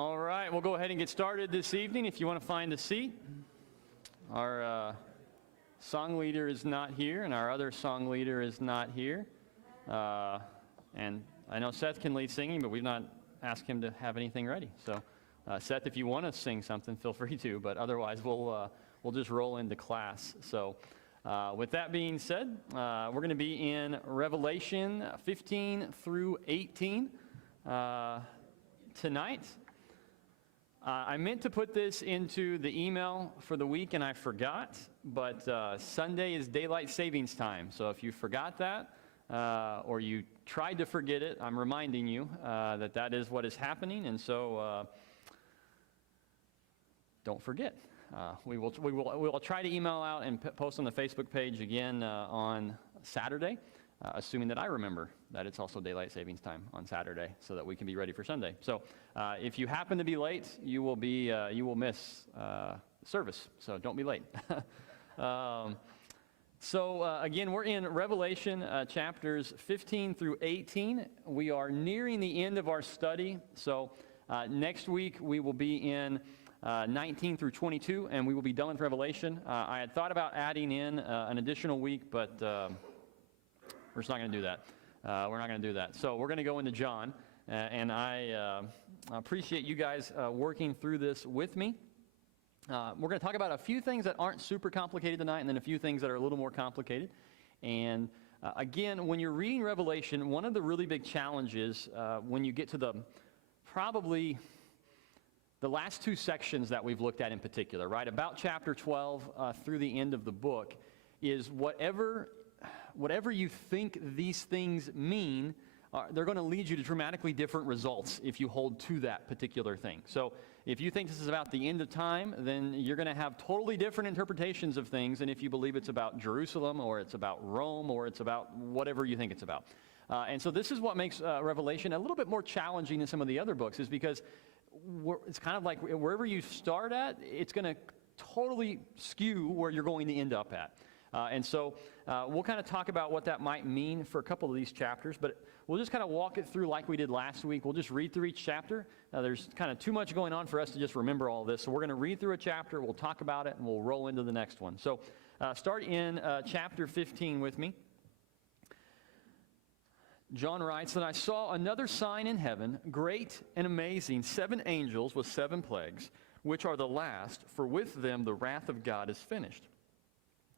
All right, we'll go ahead and get started this evening. If you want to find a seat, our song leader is not here, and our other song leader is not here. And I know Seth can lead singing, but we've not asked him to have anything ready. So, Seth, if you want to sing something, feel free to. But otherwise, we'll just roll into class. So, with that being said, we're going to be in Revelation 15 through 18 tonight. I meant to put this into the email for the week, and I forgot, but Sunday is daylight savings time. So if you forgot that, or you tried to forget it, I'm reminding you that that is what is happening, and so don't forget. We will try to email out and post on the Facebook page again on Saturday, assuming that I remember that it's also daylight savings time on Saturday, so that we can be ready for Sunday. So, if you happen to be late, you will miss service. So don't be late. Again, we're in Revelation chapters 15 through 18. We are nearing the end of our study. So next week we will be in 19 through 22, and we will be done with Revelation. I had thought about adding in an additional week, but we're just not going to do that. We're not going to do that. So we're going to go into John, and I appreciate you guys working through this with me. We're going to talk about a few things that aren't super complicated tonight, and then a few things that are a little more complicated. And again, when you're reading Revelation, one of the really big challenges when you get to probably the last two sections that we've looked at in particular, right, about chapter 12 through the end of the book, is whatever you think these things mean, they're going to lead you to dramatically different results if you hold to that particular thing. So if you think this is about the end of time, then you're going to have totally different interpretations of things than if you believe it's about Jerusalem, or it's about Rome, or it's about whatever you think it's about. And so this is what makes Revelation a little bit more challenging than some of the other books, is because it's kind of like wherever you start at, it's going to totally skew where you're going to end up at. And so we'll kind of talk about what that might mean for a couple of these chapters, but we'll just kind of walk it through like we did last week. We'll just read through each chapter. There's kind of too much going on for us to just remember all this, so we're going to read through a chapter, we'll talk about it, and we'll roll into the next one. So start in chapter 15 with me. John writes, "Then I saw another sign in heaven, great and amazing, 7 angels with 7 plagues, which are the last, for with them the wrath of God is finished.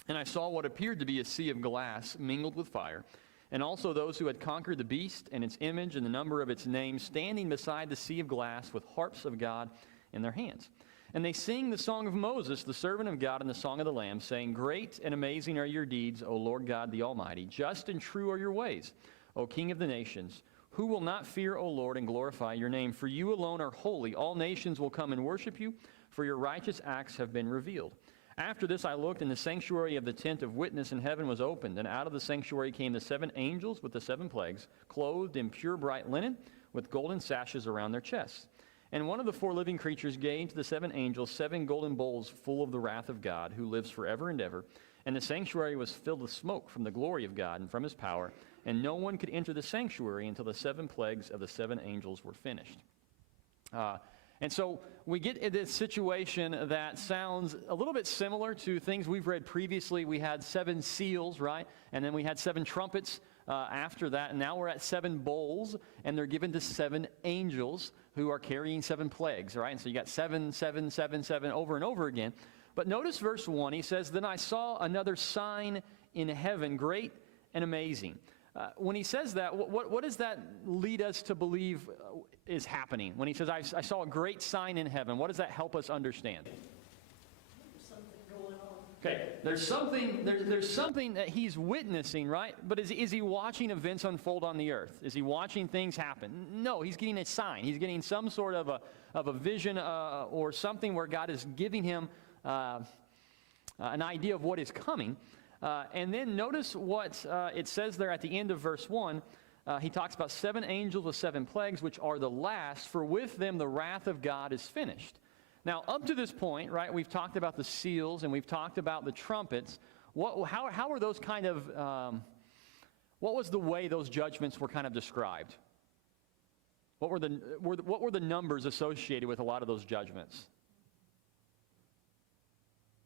And I saw what appeared to be a sea of glass mingled with fire, and also those who had conquered the beast and its image and the number of its name, standing beside the sea of glass with harps of God in their hands. And they sing the song of Moses, the servant of God, and the song of the Lamb, saying, Great and amazing are your deeds, O Lord God the Almighty. Just and true are your ways, O King of the nations. Who will not fear, O Lord, and glorify your name? For you alone are holy. All nations will come and worship you, for your righteous acts have been revealed. After this I looked, and the sanctuary of the tent of witness in heaven was opened, and out of the sanctuary came the 7 angels with the 7 plagues, clothed in pure bright linen, with golden sashes around their chests. And one of the 4 living creatures gave to the 7 angels 7 golden bowls full of the wrath of God, who lives forever and ever. And the sanctuary was filled with smoke from the glory of God and from his power, and no one could enter the sanctuary until the 7 plagues of the 7 angels were finished." And so we get in this situation that sounds a little bit similar to things we've read previously. We had 7 seals, right? And then we had 7 trumpets after that. And now we're at 7 bowls, and they're given to 7 angels who are carrying 7 plagues, right? And so you got 7, 7, 7, 7 over and over again. But notice verse 1. He says, "Then I saw another sign in heaven, great and amazing." When he says that, what does that lead us to believe is happening? When he says, I saw a great sign in heaven, what does that help us understand? There's something going on. Okay, there's something that he's witnessing, right? But is he watching events unfold on the earth? Is he watching things happen? No, he's getting a sign. He's getting some sort of a vision or something where God is giving him an idea of what is coming. And then notice what it says there at the end of verse 1. He talks about 7 angels with 7 plagues, which are the last, for with them the wrath of God is finished. Now, up to this point, right, we've talked about the seals and we've talked about the trumpets. How are those kind of, what was the way those judgments were kind of described? What were the numbers associated with a lot of those judgments?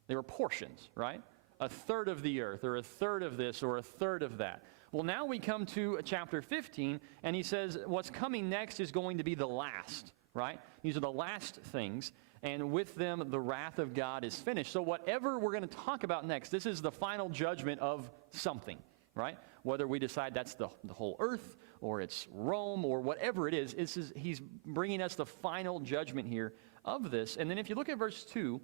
They were portions, right? A third of the earth, or a third of this, or a third of that. Well, now we come to chapter 15, and he says what's coming next is going to be the last, right? These are the last things, and with them the wrath of God is finished. So whatever we're going to talk about next, this is the final judgment of something, right? Whether we decide that's the whole earth, or it's Rome, or whatever it is, he's bringing us the final judgment here of this. And then if you look at verse 2,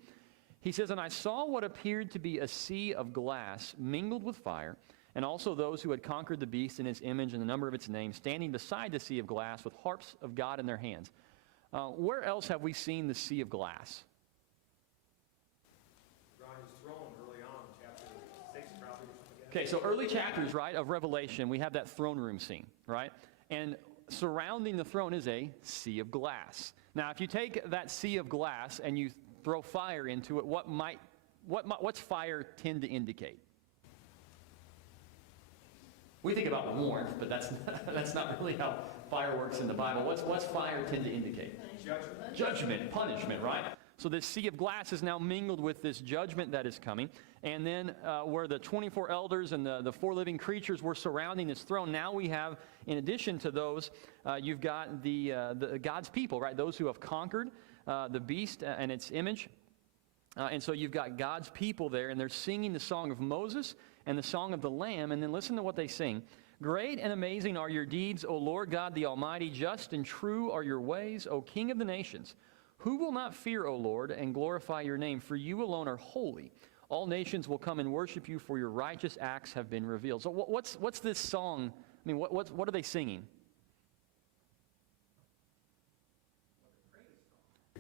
he says, "And I saw what appeared to be a sea of glass mingled with fire, and also those who had conquered the beast in its image and the number of its name, standing beside the sea of glass with harps of God in their hands." Where else have we seen the sea of glass? Around his throne early on, chapter 6 probably. Okay, so early chapters, right, of Revelation, we have that throne room scene, right? And surrounding the throne is a sea of glass. Now, if you take that sea of glass and you throw fire into it, what's fire tend to indicate? We think about warmth, but that's not really how fire works in the Bible. What's fire tend to indicate? Judgment. Judgment, punishment, right? So this sea of glass is now mingled with this judgment that is coming. And then where the 24 elders and the 4 living creatures were surrounding this throne, now we have, in addition to those, you've got the God's people, right? Those who have conquered the beast and its image. And so you've got God's people there, and they're singing the song of Moses and the song of the Lamb. And then listen to what they sing. "Great and amazing are your deeds, O Lord God the Almighty. Just and true are your ways, O King of the nations. Who will not fear, O Lord, and glorify your name? For you alone are holy. All nations will come and worship you, for your righteous acts have been revealed." So what's this song? I mean, what are they singing?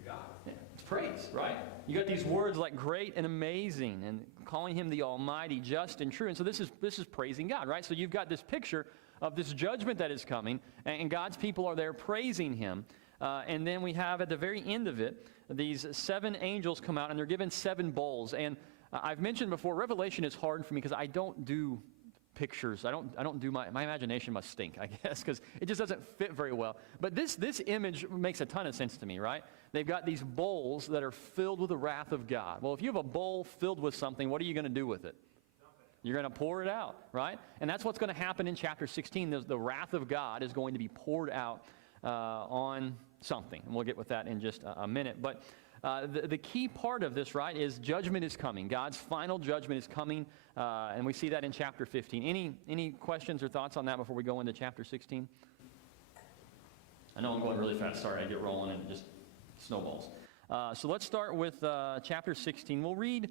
God. Yeah, it's praise, right? You got these words like great and amazing, and calling him the Almighty, just and true. And so this is praising God, right? So you've got this picture of this judgment that is coming, and God's people are there praising him. And then we have at the very end of it, these 7 angels come out, and they're given 7 bowls. And I've mentioned before, Revelation is hard for me because I don't do pictures. I don't do my imagination must stink, I guess, because it just doesn't fit very well. But this image makes a ton of sense to me, right? They've got these bowls that are filled with the wrath of God. Well, if you have a bowl filled with something, what are you going to do with it? You're going to pour it out, right? And that's what's going to happen in chapter 16. The wrath of God is going to be poured out on something. And we'll get with that in just a minute. But the key part of this, right, is judgment is coming. God's final judgment is coming, and we see that in chapter 15. Any questions or thoughts on that before we go into chapter 16? I know I'm going really fast. Sorry, I get rolling and it just snowballs. So let's start with chapter 16. We'll read,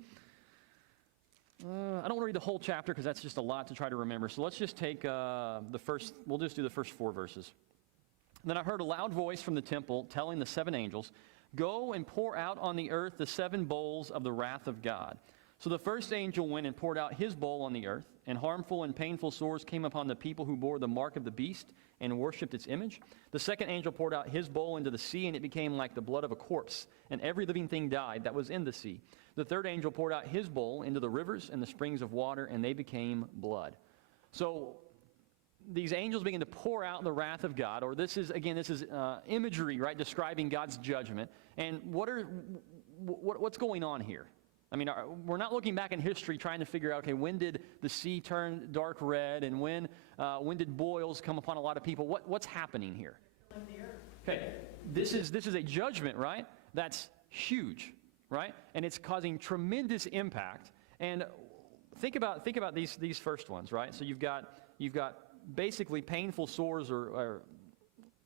I don't want to read the whole chapter because that's just a lot to try to remember. So let's just take we'll just do the first 4 verses. "Then I heard a loud voice from the temple telling the 7 angels, 'Go and pour out on the earth the 7 bowls of the wrath of God.' So the first angel went and poured out his bowl on the earth, and harmful and painful sores came upon the people who bore the mark of the beast and worshipped its image. The second angel poured out his bowl into the sea, and it became like the blood of a corpse, and every living thing died that was in the sea. The third angel poured out his bowl into the rivers and the springs of water, and they became blood." So these angels begin to pour out the wrath of God, or this is imagery, right, describing God's judgment. And what's going on here? I mean, we're not looking back in history trying to figure out, okay, when did the sea turn dark red, and when did boils come upon a lot of people? What's happening here? Okay, this is a judgment, right? That's huge, right? And it's causing tremendous impact. And think about these first ones, right? So you've got basically painful sores or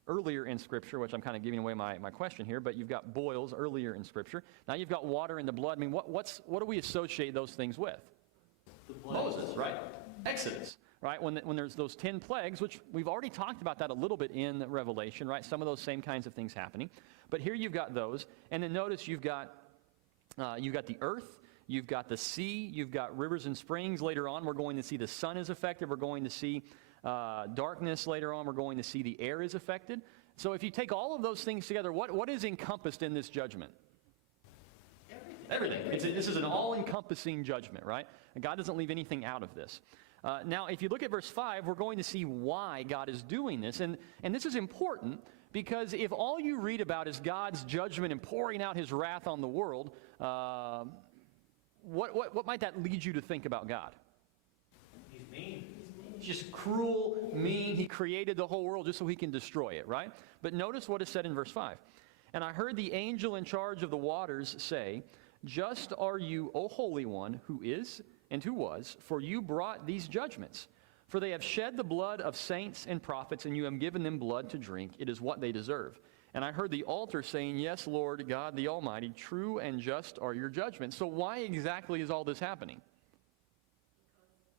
earlier in Scripture, which I'm kind of giving away my question here, but you've got boils earlier in Scripture. Now you've got water in the blood. I mean, what do we associate those things with? Moses, right? Exodus, right? When there's those 10 plagues, which we've already talked about that a little bit in Revelation, right? Some of those same kinds of things happening. But here you've got those. And then notice you've got the earth, you've got the sea, you've got rivers and springs. Later on, we're going to see the sun is affected. We're going to see darkness later on. We're going to see the air is affected. So if you take all of those things together, what is encompassed in this judgment? Everything. This is an all-encompassing judgment, right? And God doesn't leave anything out of this. Now, if you look at verse 5, we're going to see why God is doing this. And this is important Because if all you read about is God's judgment and pouring out his wrath on the world, what might that lead you to think about God? He's mean. He's just cruel, mean. He created the whole world just so he can destroy it, right? But notice what is said in verse 5. And I heard the angel in charge of the waters say, just are you, O Holy One, who is and who was, for you brought these judgments. For they have shed the blood of saints and prophets, and you have given them blood to drink. It is what they deserve. And I heard the altar saying, yes, Lord God the Almighty, true and just are your judgments. So why exactly is all this happening?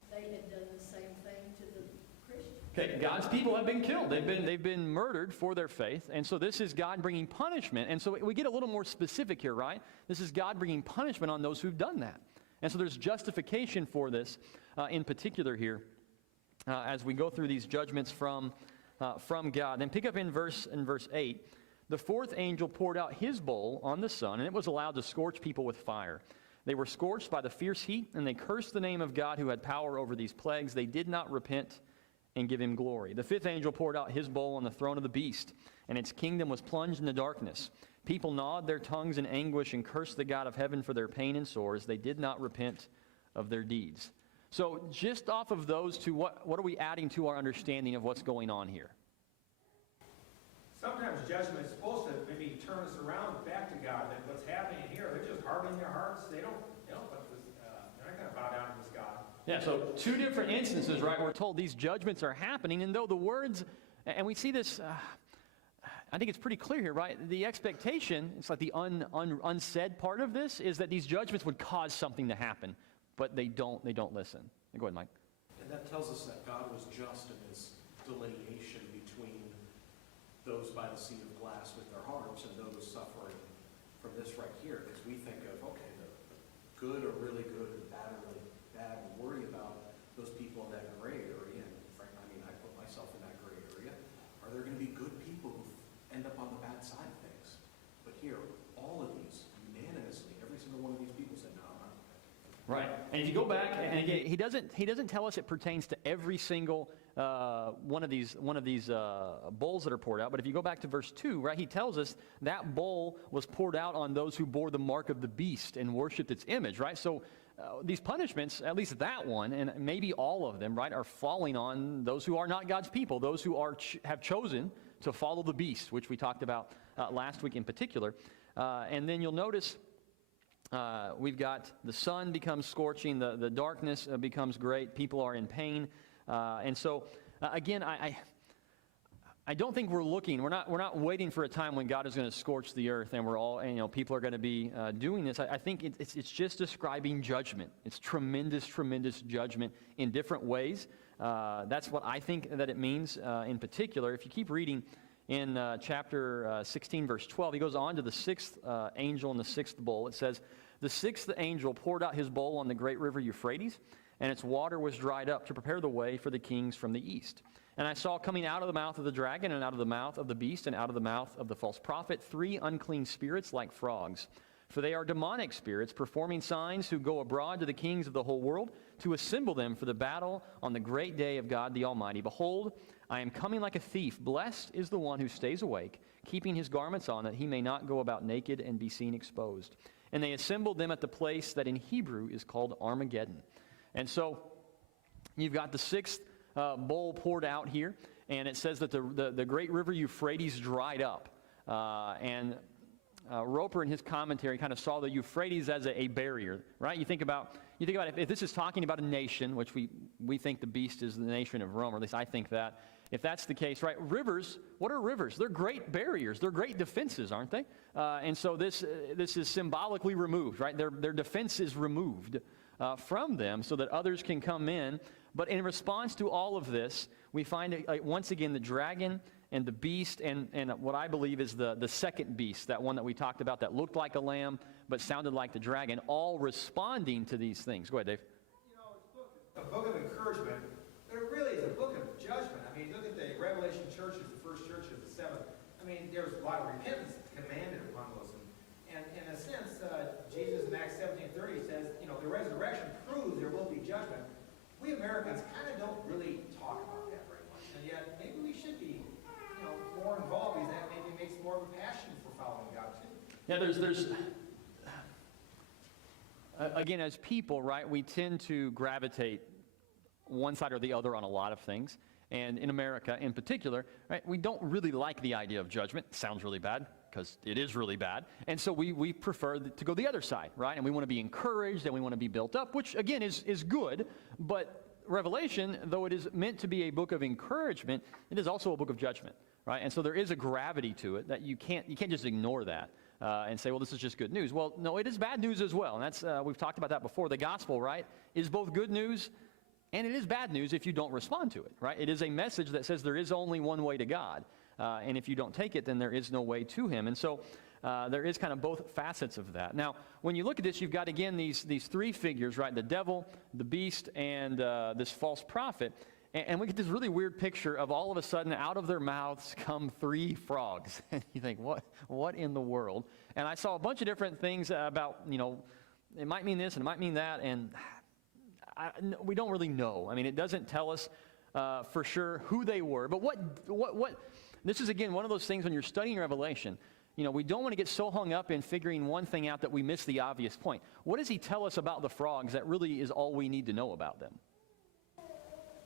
They had done the same thing to the Christians. Okay, God's people have been killed. They've been murdered for their faith. And so this is God bringing punishment. And so we get a little more specific here, right? This is God bringing punishment on those who've done that. And so there's justification for this in particular here. As we go through these judgments from God. Then pick up in verse 8. The fourth angel poured out his bowl on the sun, and it was allowed to scorch people with fire. They were scorched by the fierce heat, and they cursed the name of God who had power over these plagues. They did not repent and give him glory. The fifth angel poured out his bowl on the throne of the beast, and its kingdom was plunged into darkness. People gnawed their tongues in anguish and cursed the God of heaven for their pain and sores. They did not repent of their deeds. So just off of those two, what are we adding to our understanding of what's going on here? Sometimes judgment is supposed to maybe turn us around back to God. That what's happening here, they're just hardening their hearts. They're not going to bow down to this God. Yeah, so two different instances, right? We're told these judgments are happening, and though the words, and we see this, I think it's pretty clear here, right? The expectation, it's like the unsaid part of this, is that these judgments would cause something to happen. But they don't listen. Go ahead, Mike. And that tells us that God was just in his delineation between those by the sea of glass with their harps and those suffering from this right here. Because we think of, okay, the good are really good and the bad are really bad. We worry about those people in that gray area. And frankly, I put myself in that gray area. Are there going to be good people who end up on the bad side of things? But here, all of these, unanimously, every single one of these people said, no, I'm not. Right. And if you go back, and again, he doesn't tell us it pertains to every single one of these bowls that are poured out. But if you go back to verse 2, right, he tells us that bowl was poured out on those who bore the mark of the beast and worshipped its image, right? So these punishments, at least that one, and maybe all of them, right, are falling on those who are not God's people, those who have chosen to follow the beast, which we talked about last week in particular. And then you'll notice we've got the sun becomes scorching, the darkness becomes great, people are in pain. And so, again, I don't think we're not waiting for a time when God is going to scorch the earth and people are going to be doing this. I think it's just describing judgment. It's tremendous judgment in different ways. That's what I think that it means in particular. If you keep reading in chapter 16, verse 12, he goes on to the sixth angel and the sixth bowl. It says, the sixth angel poured out his bowl on the great river Euphrates, and its water was dried up to prepare the way for the kings from the east. And I saw coming out of the mouth of the dragon and out of the mouth of the beast and out of the mouth of the false prophet 3 unclean spirits like frogs. For they are demonic spirits performing signs who go abroad to the kings of the whole world to assemble them for the battle on the great day of God the Almighty. Behold, I am coming like a thief. Blessed is the one who stays awake, keeping his garments on, that he may not go about naked and be seen exposed. And they assembled them at the place that in Hebrew is called Armageddon. And so you've got the sixth bowl poured out here, and it says that the great river Euphrates dried up. Roper in his commentary kind of saw the Euphrates as a barrier, right? You think about if this is talking about a nation, which we think the beast is the nation of Rome, or at least I think that. If that's the case, right? Rivers, what are rivers? They're great barriers. They're great defenses, aren't they? And so this is symbolically removed, right? Their defense is removed from them so that others can come in. But in response to all of this, we find once again the dragon and the beast and what I believe is the second beast, that one that we talked about that looked like a lamb but sounded like the dragon, all responding to these things. Go ahead, Dave. It's a book of encouragement, but it really is a book of judgment. I mean, look at the Revelation churches, the first church of the seventh. I mean, there's a lot of repentance commanded upon those. And in a sense, Jesus in Acts 17:30 says, the resurrection proves there will be judgment. We Americans kind of don't really talk about that very much. And yet, maybe we should be, more involved, because that Yeah, again, as people, right, we tend to gravitate one side or the other on a lot of things. And in America in particular, right, we don't really like the idea of judgment. It sounds really bad because it is really bad. And so we prefer to go the other side, right? And we want to be encouraged and we want to be built up, which again is good. But Revelation, though it is meant to be a book of encouragement, it is also a book of judgment, right? And so there is a gravity to it that you can't just ignore that. And say, well, this is just good news. Well, no, it is bad news as well. And that's we've talked about that before. The gospel, right, is both good news and it is bad news if you don't respond to it, right? It is a message that says there is only one way to God. And if you don't take it, then there is no way to him. And so there is kind of both facets of that. Now, when you look at this, you've got, again, these three figures, right? The devil, the beast, and this false prophet. And we get this really weird picture of all of a sudden out of their mouths come three frogs. And you think, what in the world? And I saw a bunch of different things about, it might mean this and it might mean that. And we don't really know. I mean, it doesn't tell us for sure who they were. But what this is, again, one of those things when you're studying Revelation, we don't want to get so hung up in figuring one thing out that we miss the obvious point. What does he tell us about the frogs that really is all we need to know about them?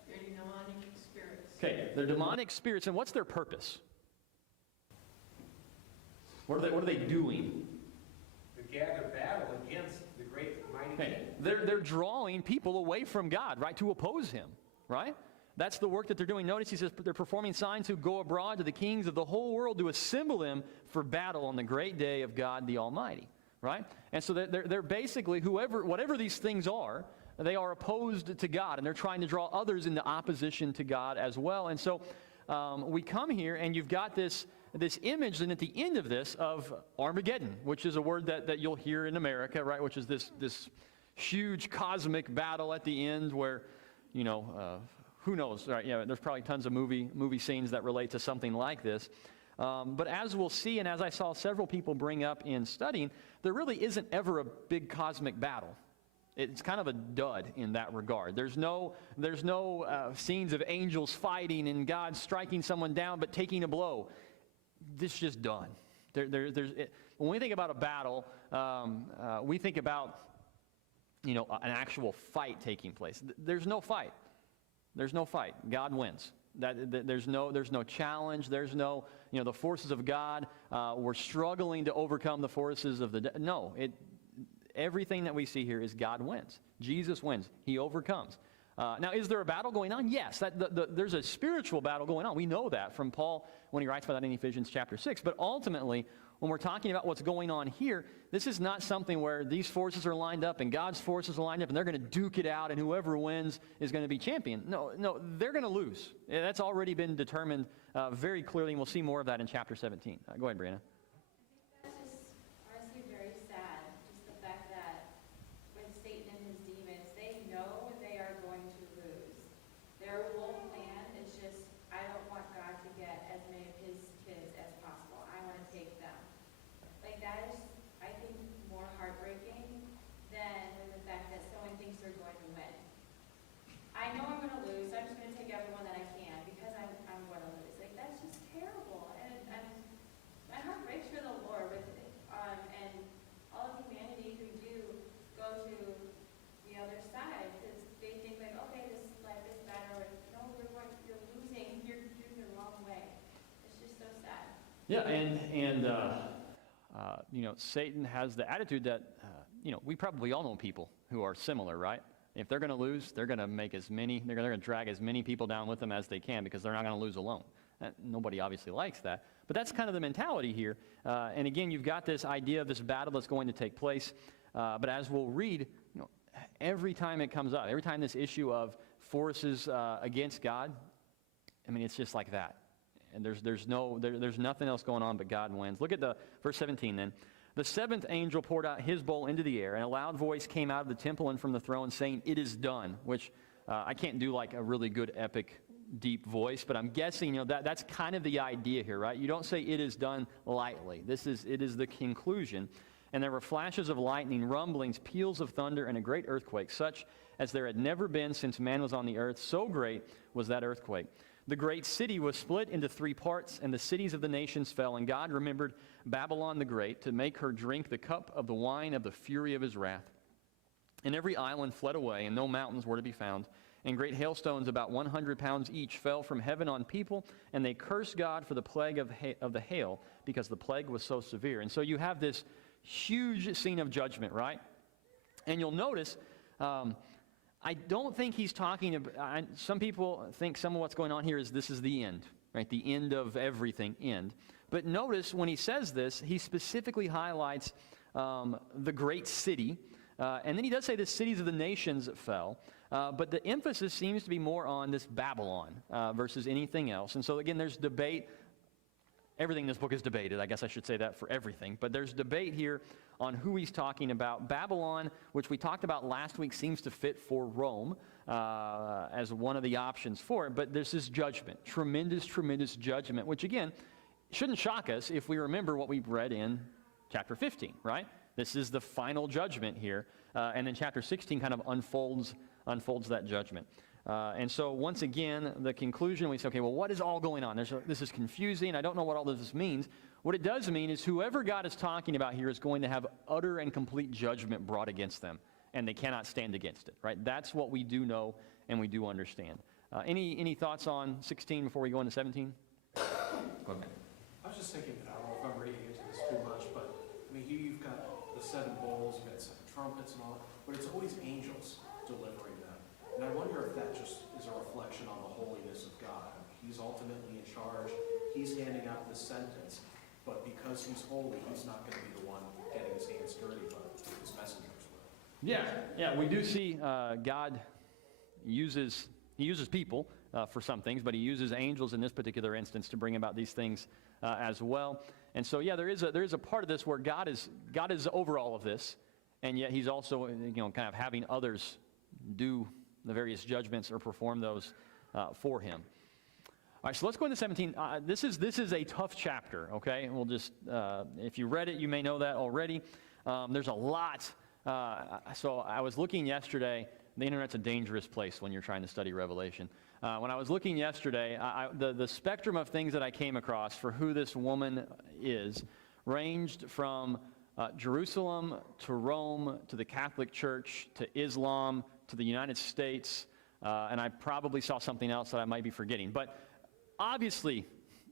Demonic spirits. Okay, they're demonic spirits, and what's their purpose? What are they doing? To gather battle against the great mighty Okay, king. they're drawing people away from God, right, to oppose him, right? That's the work that they're doing. Notice he says they're performing signs who go abroad to the kings of the whole world to assemble them for battle on the great day of God the Almighty, right? And so they're basically whatever these things are, they are opposed to God, and they're trying to draw others into opposition to God as well. And so we come here, and you've got this image, and at the end of this, of Armageddon, which is a word that you'll hear in America, right? Which is this huge cosmic battle at the end where, who knows, right? Yeah, there's probably tons of movie scenes that relate to something like this. But as we'll see, and as I saw several people bring up in studying, there really isn't ever a big cosmic battle. It's kind of a dud in that regard. There's no scenes of angels fighting and God striking someone down but taking a blow. This is just done. When we think about a battle, we think about an actual fight taking place. There's no fight. There's no fight. God wins. There's no challenge. There's no the forces of God were struggling to overcome the forces of the no. Everything that we see here is God wins. Jesus wins. He overcomes. Now, is there a battle going on? Yes. There's a spiritual battle going on. We know that from Paul when he writes about that in Ephesians chapter 6. But ultimately, when we're talking about what's going on here, this is not something where these forces are lined up and God's forces are lined up and they're going to duke it out and whoever wins is going to be champion. No, they're going to lose. That's already been determined very clearly, and we'll see more of that in chapter 17. Go ahead, Brianna. Yeah, and Satan has the attitude that, we probably all know people who are similar, right? If they're going to lose, they're going to drag as many people down with them as they can because they're not going to lose alone. Nobody obviously likes that. But that's kind of the mentality here. And again, you've got this idea of this battle that's going to take place. But as we'll read, every time it comes up, every time this issue of forces against God, it's just like that. And there's nothing else going on but God wins. Look at the verse 17 then. The seventh angel poured out his bowl into the air, and a loud voice came out of the temple and from the throne saying, "It is done," which I can't do like a really good epic deep voice, but I'm guessing that's kind of the idea here, right? You don't say "it is done" lightly. It is the conclusion. And there were flashes of lightning, rumblings, peals of thunder, and a great earthquake, such as there had never been since man was on the earth. So great was that earthquake. The great city was split into three parts, and the cities of the nations fell, and God remembered Babylon the Great, to make her drink the cup of the wine of the fury of his wrath. And every island fled away, and no mountains were to be found. And great hailstones, about 100 pounds each, fell from heaven on people, and they cursed God for the plague of the hail, because the plague was so severe. And so you have this huge scene of judgment, right? And you'll notice, I don't think he's talking about, some people think some of what's going on here is this is the end, right? The end of everything, end. But notice when he says this, he specifically highlights the great city, and then he does say the cities of the nations fell, but the emphasis seems to be more on this Babylon versus anything else. And so again, there's debate. Everything in this book is debated. I guess I should say that for everything. But there's debate here on who he's talking about. Babylon, which we talked about last week, seems to fit for Rome as one of the options for it. But there's this judgment, tremendous, tremendous judgment, which again, shouldn't shock us if we remember what we've read in chapter 15, right? This is the final judgment here. And then chapter 16 kind of unfolds that judgment. And so once again, the conclusion, we say, okay, well, what is all going on? This is confusing. I don't know what all this means. What it does mean is whoever God is talking about here is going to have utter and complete judgment brought against them, and they cannot stand against it, right? That's what we do know and we do understand. Any thoughts on 16 before we go into 17? Go ahead. I was just thinking, I don't know if I'm reading into this too much, but I mean, here you've got the 7 bowls, you've got 7 trumpets and all that, but it's always angels delivering them. And I wonder if that just is a reflection on the holiness of God. I mean, he's ultimately in charge. He's handing out this sentence, but because he's holy, he's not going to be the one getting his hands dirty, but his messengers will. Yeah, we do see God uses people for some things, but he uses angels in this particular instance to bring about these things as well. And so, yeah, there is a part of this where God is over all of this, and yet he's also, kind of having others do the various judgments or perform those for him. All right, so let's go into 17. This is a tough chapter, okay? And we'll just, if you read it, you may know that already. There's a lot. So I was looking yesterday. The internet's a dangerous place when you're trying to study Revelation. When I was looking yesterday, the spectrum of things that I came across for who this woman is ranged from Jerusalem to Rome to the Catholic Church to Islam to the United States, and I probably saw something else that I might be forgetting. But obviously,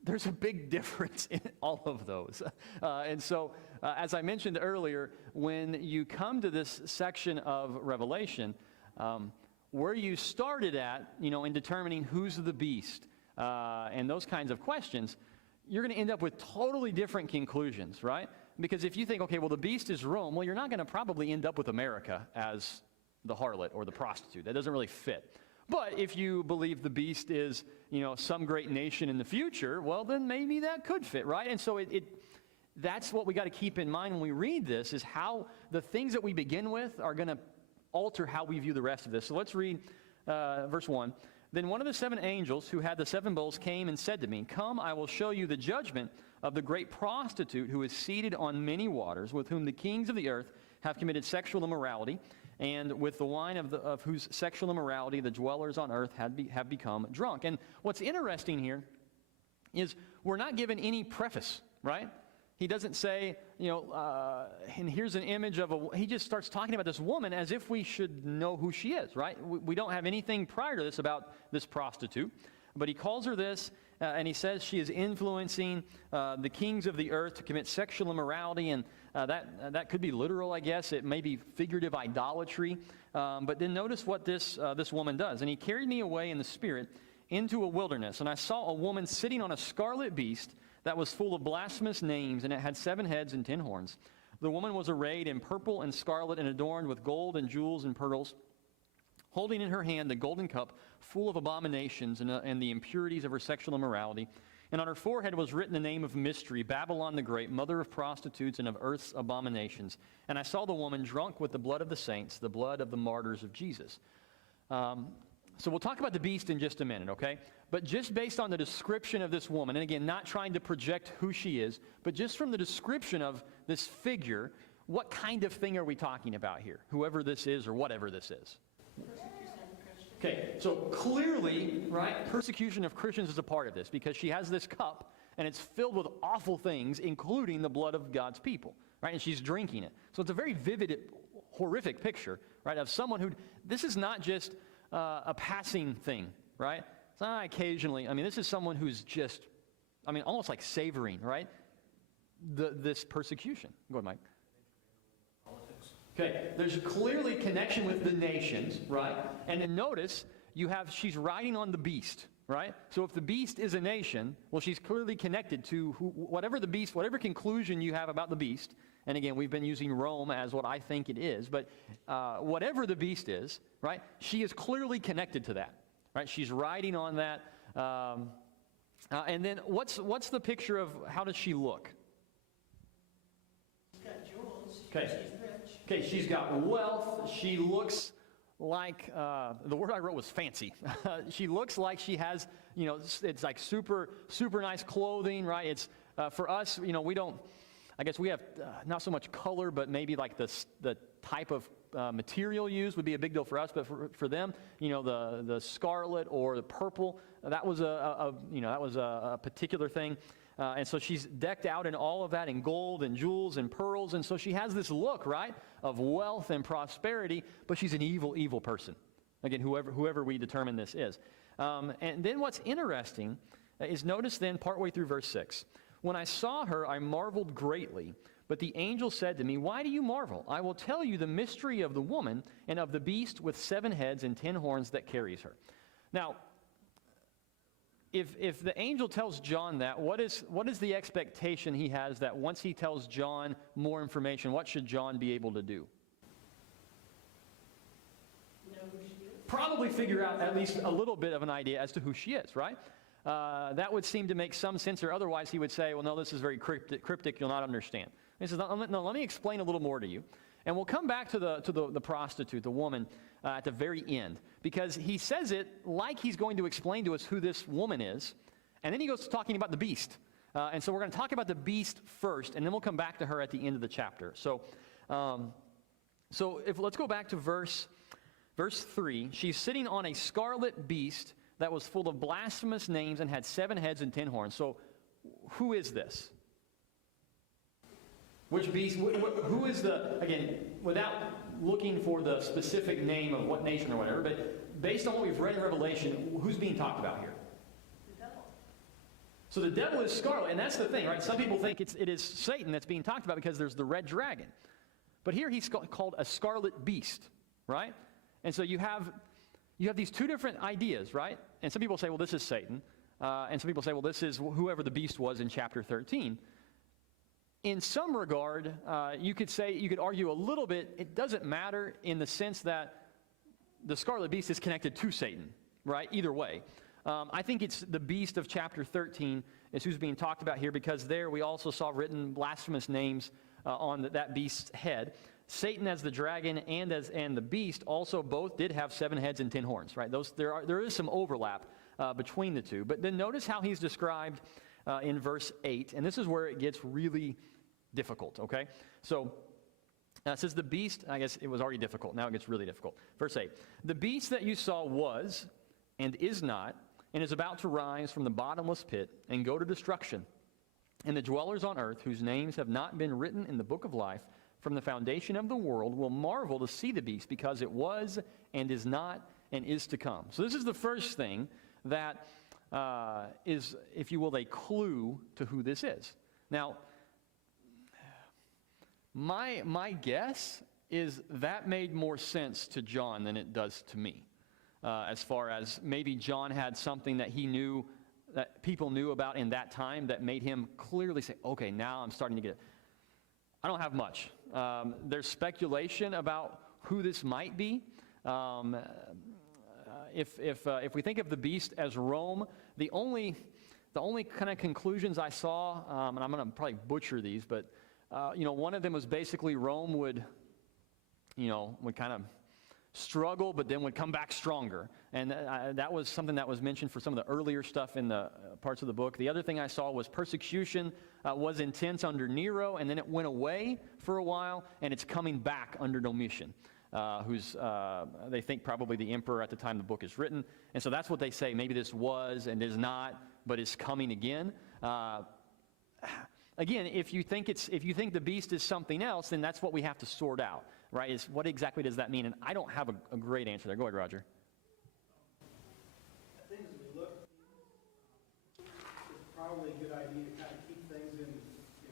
there's a big difference in all of those. And so, as I mentioned earlier, when you come to this section of Revelation, where you started at, in determining who's the beast and those kinds of questions, you're going to end up with totally different conclusions, right? Because if you think, okay, well, the beast is Rome, well, you're not going to probably end up with America as the harlot or the prostitute. That doesn't really fit. But if you believe the beast is, some great nation in the future, well, then maybe that could fit, right? And so that's what we got to keep in mind when we read this, is how the things that we begin with are going to alter how we view the rest of this. So let's read verse 1. Then one of the 7 angels who had the 7 bowls came and said to me, "Come, I will show you the judgment of the great prostitute who is seated on many waters, with whom the kings of the earth have committed sexual immorality, and with the wine of whose sexual immorality the dwellers on earth have become drunk." And what's interesting here is we're not given any preface, right? He doesn't say, and here's an image of he just starts talking about this woman as if we should know who she is, right? We don't have anything prior to this about this prostitute, but he calls her this, and he says she is influencing the kings of the earth to commit sexual immorality, and that could be literal, I guess. It may be figurative idolatry, but then notice what this woman does. "And he carried me away in the spirit into a wilderness, and I saw a woman sitting on a scarlet beast that was full of blasphemous names, and it had 7 heads and 10 horns. The woman was arrayed in purple and scarlet and adorned with gold and jewels and pearls, holding in her hand the golden cup full of abominations and the impurities of her sexual immorality. And on her forehead was written the name of mystery, Babylon the Great, mother of prostitutes and of earth's abominations. And I saw the woman drunk with the blood of the saints, the blood of the martyrs of Jesus." So we'll talk about the beast in just a minute, okay? But just based on the description of this woman, and again, not trying to project who she is, but just from the description of this figure, what kind of thing are we talking about here? Whoever this is or whatever this is. Okay, so clearly, right, persecution of Christians is a part of this, because she has this cup, and it's filled with awful things, including the blood of God's people, right? And she's drinking it. So it's a very vivid, horrific picture, right, of someone who, this is not just a passing thing, right? It's not occasionally. I mean, this is someone who's just, I mean, almost like savoring, right, this persecution. Go ahead, Mike. Politics. Okay, there's clearly connection with the nations, right? And then notice, she's riding on the beast, right? So if the beast is a nation, well, she's clearly connected to whatever the beast, whatever conclusion you have about the beast. And again, we've been using Rome as what I think it is, but whatever the beast is, right, she is clearly connected to that, right? She's riding on that. And then what's the picture of how does she look? She's got jewels. Okay. She's rich. Okay, she's got wealth. She looks like, the word I wrote was fancy. She looks like she has, it's like super, super nice clothing, right? It's, for us, we don't, I guess we have not so much color, but maybe like the type of material used would be a big deal for us. But for them, the scarlet or the purple, that was a particular thing. And so she's decked out in all of that in gold and jewels and pearls. And so she has this look, right, of wealth and prosperity, but she's an evil, evil person. Again, whoever we determine this is. And then what's interesting is notice then partway through verse 6. When I saw her, I marveled greatly. But the angel said to me, why do you marvel? I will tell you the mystery of the woman and of the beast with 7 heads and 10 horns that carries her. Now, if the angel tells John that, what is the expectation he has that once he tells John more information, what should John be able to do? Know who she is? Probably figure out at least a little bit of an idea as to who she is, right? That would seem to make some sense, or otherwise he would say, well, no, this is very cryptic, you'll not understand. He says, no, let me explain a little more to you. And we'll come back to the prostitute, the woman, at the very end. Because he says it like he's going to explain to us who this woman is. And then he goes to talking about the beast. And so we're going to talk about the beast first, and then we'll come back to her at the end of the chapter. So let's go back to verse 3. She's sitting on a scarlet beast that was full of blasphemous names and had 7 heads and 10 horns. So who is this? Which beast? Who is again, without looking for the specific name of what nation or whatever, but based on what we've read in Revelation, who's being talked about here? The devil. So the devil is scarlet, and that's the thing, right? Some people think it is Satan that's being talked about because there's the red dragon. But here he's called a scarlet beast, right? And so you have these two different ideas, right? And some people say, well, this is Satan. And some people say, well, this is whoever the beast was in chapter 13. In some regard, you could argue a little bit, it doesn't matter in the sense that the scarlet beast is connected to Satan, right? Either way. I think it's the beast of chapter 13 is who's being talked about here, because there we also saw written blasphemous names on that beast's head. Satan as the dragon and the beast also both did have 7 heads and 10 horns, right? There is some overlap between the two. But then notice how he's described in verse 8, and this is where it gets really difficult, okay? So it says the beast, I guess it was already difficult, now it gets really difficult. Verse 8, the beast that you saw was and is not, and is about to rise from the bottomless pit and go to destruction. And the dwellers on earth, whose names have not been written in the book of life from the foundation of the world, will marvel to see the beast, because it was and is not and is to come. So this is the first thing that is, if you will, a clue to who this is. Now, my guess is that made more sense to John than it does to me, as far as maybe John had something that he knew, that people knew about in that time, that made him clearly say, okay, now I'm starting to get it. I don't have much. There's speculation about who this might be. If we think of the beast as Rome, the only kind of conclusions I saw, and I'm going to probably butcher these, but one of them was basically Rome would kind of struggle, but then would come back stronger. And that was something that was mentioned for some of the earlier stuff in the parts of the book. The other thing I saw was persecution was intense under Nero, and then it went away for a while, and it's coming back under Domitian, who's, they think, probably the emperor at the time the book is written. And so that's what they say. Maybe this was and is not, but is coming again. Again, if you think the beast is something else, then that's what we have to sort out, right? Is what exactly does that mean? And I don't have a great answer there. Go ahead, Roger. I think as we look, it's probably a good idea to kind of keep things in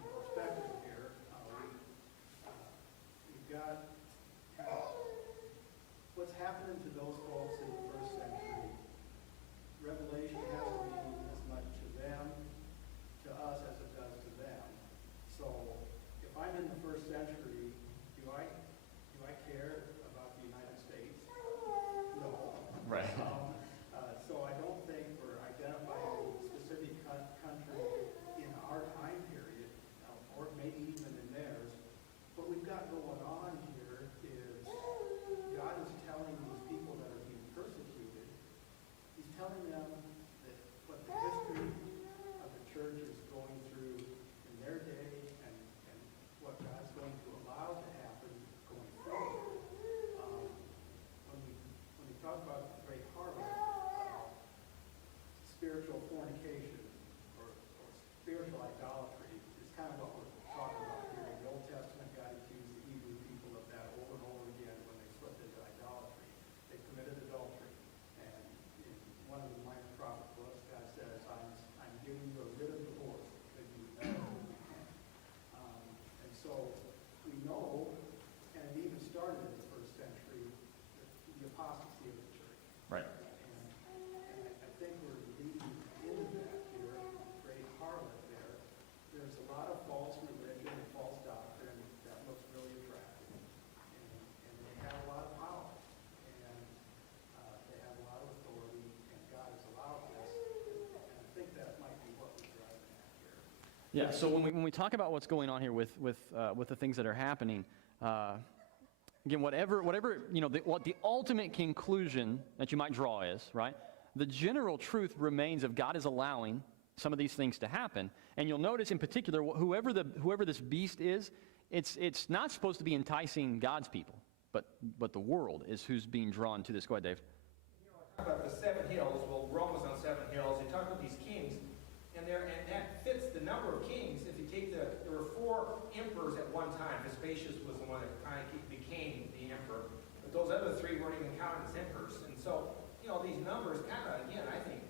perspective here. We've got what's happening to those folks in the first century. Revelation has to mean as much to them, to us, as it does to them. So if I'm in the first century, do I care about the United States? No. Right. So I don't think we're identifying a specific country in our time period, or maybe even in theirs. What we've got going on here is God is telling these people that are being persecuted, He's telling them that what the history of the church is going through in their day and what God's going to allow to happen going forward. When we talk about the great harlot, spiritual fornication or spiritual idolatry is kind of what we're talking about here. In the Old Testament, God accused the Hebrew people of that over and over again when they slipped into idolatry. They committed adultery. And in one of the minor prophet books, God says, I'm giving you a writ of divorce because you rebelled. And so we know, and it even started in the first century, the apostasy of the church. Right. And I think we're leading into that here, great harlot there. There's a lot of false religion and false doctrine that looks really attractive. And they have a lot of power. And they have a lot of authority, and God has allowed this. And I think that might be what we're driving at here. Yeah, so when we talk about what's going on here with the things that are happening, again, whatever what the ultimate conclusion that you might draw is, right? The general truth remains of God is allowing some of these things to happen. And you'll notice in particular, whoever this beast is, it's not supposed to be enticing God's people, but the world is who's being drawn to this. Go ahead, Dave. Talk about the 7 hills. Well, Rome was on 7 hills. They talk about these kings, and that fits the number of kings. If you take there were 4 emperors at one time. Vespasius was the one that kind of became the emperor, but those other 3 weren't even counted as emperors. And so, these numbers kind of, again, I think,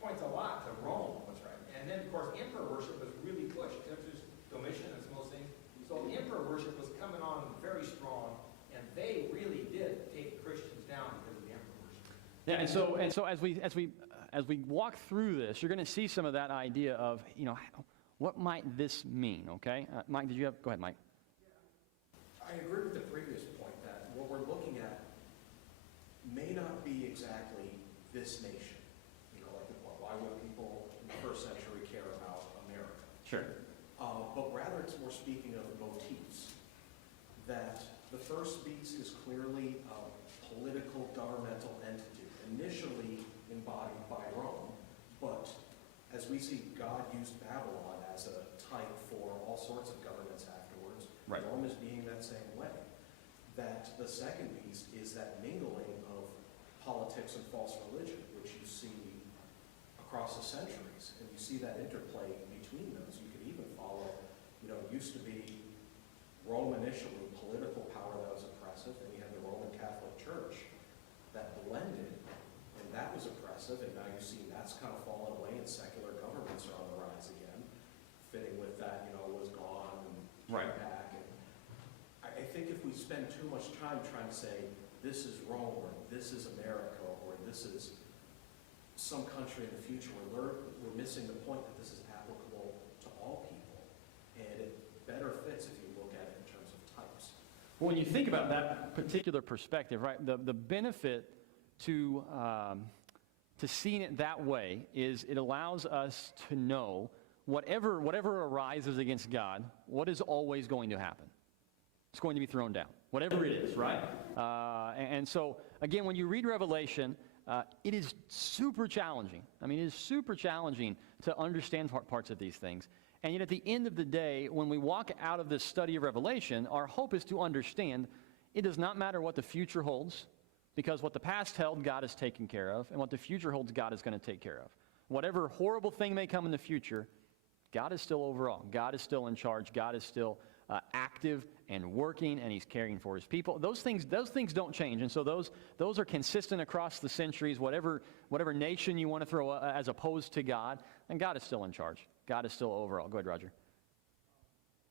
points a lot to Rome. What's right, and then of course, emperor worship was really pushed. There's Domitian and some of those things. So emperor worship was coming on very strong, and they really did take Christians down because of the emperor worship. Yeah, and so as we walk through this, you're going to see some of that idea of what might this mean? Okay, Mike, go ahead, Mike. I agree with the previous point that what we're looking at may not be exactly this nation. Why would people in the first century care about America? Sure. But rather we're speaking of motifs. That the first beast is clearly a political governmental entity, initially embodied by Rome, but as we see, God used Babylon as a type for all sorts of governments afterwards. Right. Rome is being that same way. That the second beast is that mingling of politics and false religion, which you see across the centuries, and you see that interplay between those. You could even follow, it used to be Rome initially, political power that was oppressive, and you had the Roman Catholic Church that blended, and that was oppressive, and now you see that's kind of fallen away, and secular governments are on the rise again, fitting with that, was gone and came back. And I think if we spend too much time trying to say, this is Rome, or this is America, or this is some country in the future, we're missing the point that this is applicable to all people. And it better fits if you look at it in terms of types. When you think about that particular perspective, right, the benefit to seeing it that way is it allows us to know whatever arises against God, what is always going to happen? It's going to be thrown down, whatever it is, right? And so, again, when you read Revelation, it is super challenging. I mean, it is super challenging to understand parts of these things. And yet at the end of the day, when we walk out of this study of Revelation, our hope is to understand it does not matter what the future holds, because what the past held, God has taken care of, and what the future holds, God is going to take care of. Whatever horrible thing may come in the future, God is still over all. God is still in charge. God is still active and working, and he's caring for his people. Those things don't change, and so those are consistent across the centuries. Whatever nation you want to throw as opposed to God, and God is still in charge. God is still over all. Go ahead, Roger.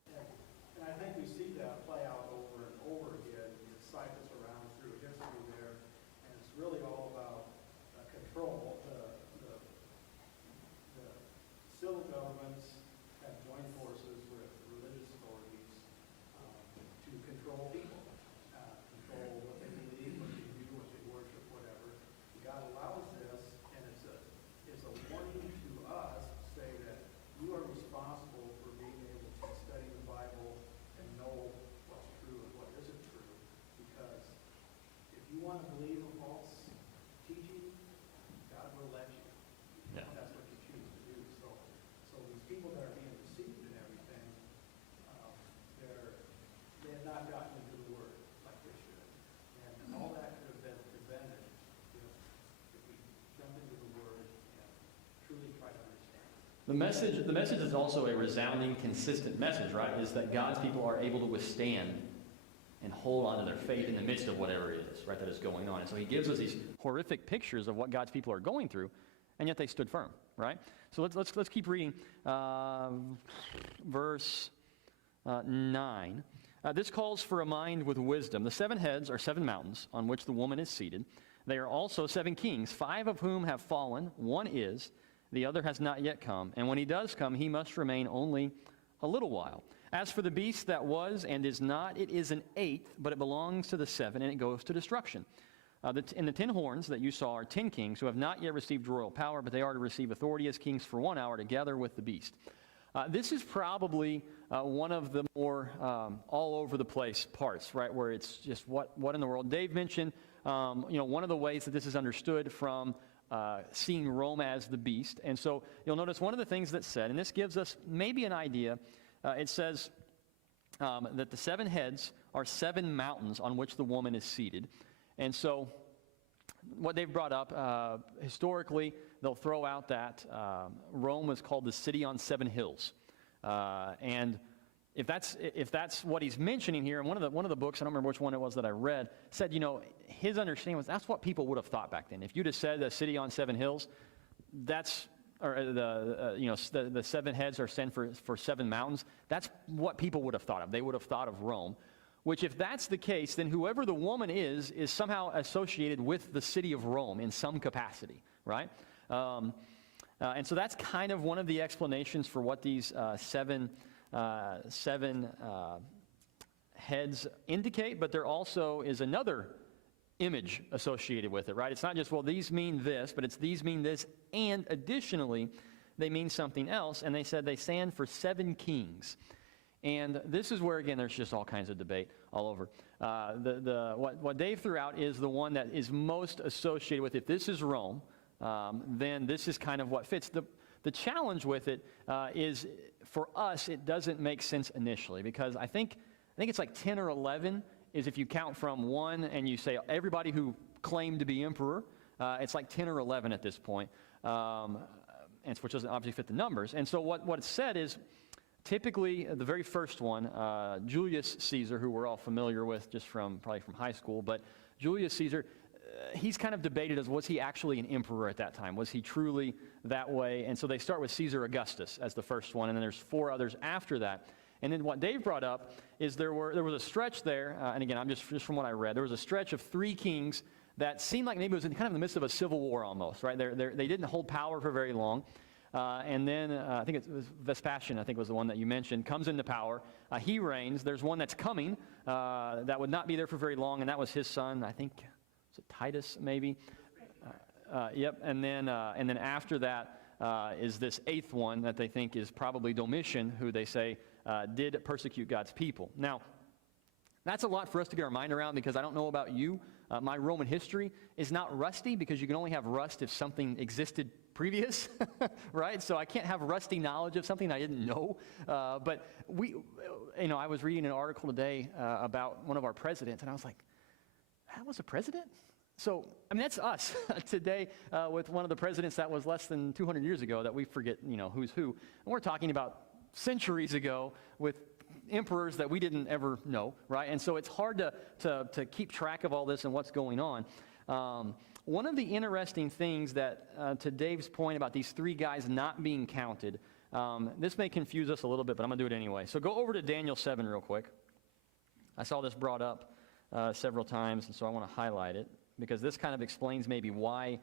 And I think we see that play out over and over again. It cycles around through history there, and it's really all about control. The civil governments have joined forces with religious authorities to control people, control what they believe, what they do, what they worship, whatever. God allows this, and it's a warning to us to say that you are responsible for being able to study the Bible and know what's true and what isn't true. Because if you want to believe a false teaching, God will let you. Yeah. That's what you choose to do. So these people that are being deceived and everything, they have not gotten into the Word like they should. And all that could have been prevented if we jump into the Word and truly try to understand. The message is also a resounding, consistent message, right? Is that God's people are able to withstand and hold on to their faith in the midst of whatever it is, right, that is going on. And so he gives us these horrific pictures of what God's people are going through, and yet they stood firm, right? So let's keep reading verse 9. This calls for a mind with wisdom. The 7 heads are 7 mountains on which the woman is seated. They are also 7 kings, 5 of whom have fallen. One is, the other has not yet come. And when he does come, he must remain only a little while. As for the beast that was and is not, it is an 8th, but it belongs to the 7, and it goes to destruction. And the 10 horns that you saw are 10 kings who have not yet received royal power, but they are to receive authority as kings for 1 hour together with the beast. This is probably one of the more all over the place parts, right, where it's just what in the world. Dave mentioned, one of the ways that this is understood from seeing Rome as the beast. And so you'll notice one of the things that's said, and this gives us maybe an idea. It says that the 7 heads are 7 mountains on which the woman is seated. And so what they've brought up, historically, they'll throw out that Rome was called the city on 7 hills. And if that's what he's mentioning here, and one of the books, I don't remember which one it was that I read, said, his understanding was that's what people would have thought back then. If you'd have said the city on 7 hills, that's, or the 7 heads are sent for 7 mountains, that's what people would have thought of. They would have thought of Rome. Which, if that's the case, then whoever the woman is somehow associated with the city of Rome in some capacity, right? And so that's kind of one of the explanations for what these seven heads indicate, but there also is another image associated with it, right? It's not just, well, these mean this, but it's these mean this, and additionally, they mean something else, and they said they stand for 7 kings. And this is where, again, there's just all kinds of debate all over. What Dave threw out is the one that is most associated with, if this is Rome, then this is kind of what fits. The challenge with it is, for us, it doesn't make sense initially, because I think it's like 10 or 11 is if you count from 1 and you say everybody who claimed to be emperor, it's like 10 or 11 at this point, which doesn't obviously fit the numbers. And so what it's said is, typically, the very first one, Julius Caesar, who we're all familiar with just probably from high school, but Julius Caesar, he's kind of debated as, was he actually an emperor at that time? Was he truly that way? And so they start with Caesar Augustus as the first one, and then there's 4 others after that. And then what Dave brought up is there was a stretch there, and again, I'm just from what I read, there was a stretch of 3 kings that seemed like maybe it was kind of in the midst of a civil war almost, right? They didn't hold power for very long. And then I think it was Vespasian, I think was the one that you mentioned, comes into power. He reigns. There's one that's coming that would not be there for very long, and that was his son, I think, was it Titus maybe? Yep. And then after that is this 8th one that they think is probably Domitian, who they say did persecute God's people. Now, that's a lot for us to get our mind around, because I don't know about you. My Roman history is not rusty, because you can only have rust if something existed previous, right? So I can't have rusty knowledge of something I didn't know. But I was reading an article today about one of our presidents, and I was like, that was a president? So, I mean, that's us today with one of the presidents that was less than 200 years ago that we forget, who's who. And we're talking about centuries ago with emperors that we didn't ever know, right? And so it's hard to keep track of all this and what's going on. One of the interesting things that, to Dave's point about these three guys not being counted, this may confuse us a little bit, but I'm going to do it anyway. So go over to Daniel 7 real quick. I saw this brought up several times, and so I want to highlight it, because this kind of explains maybe why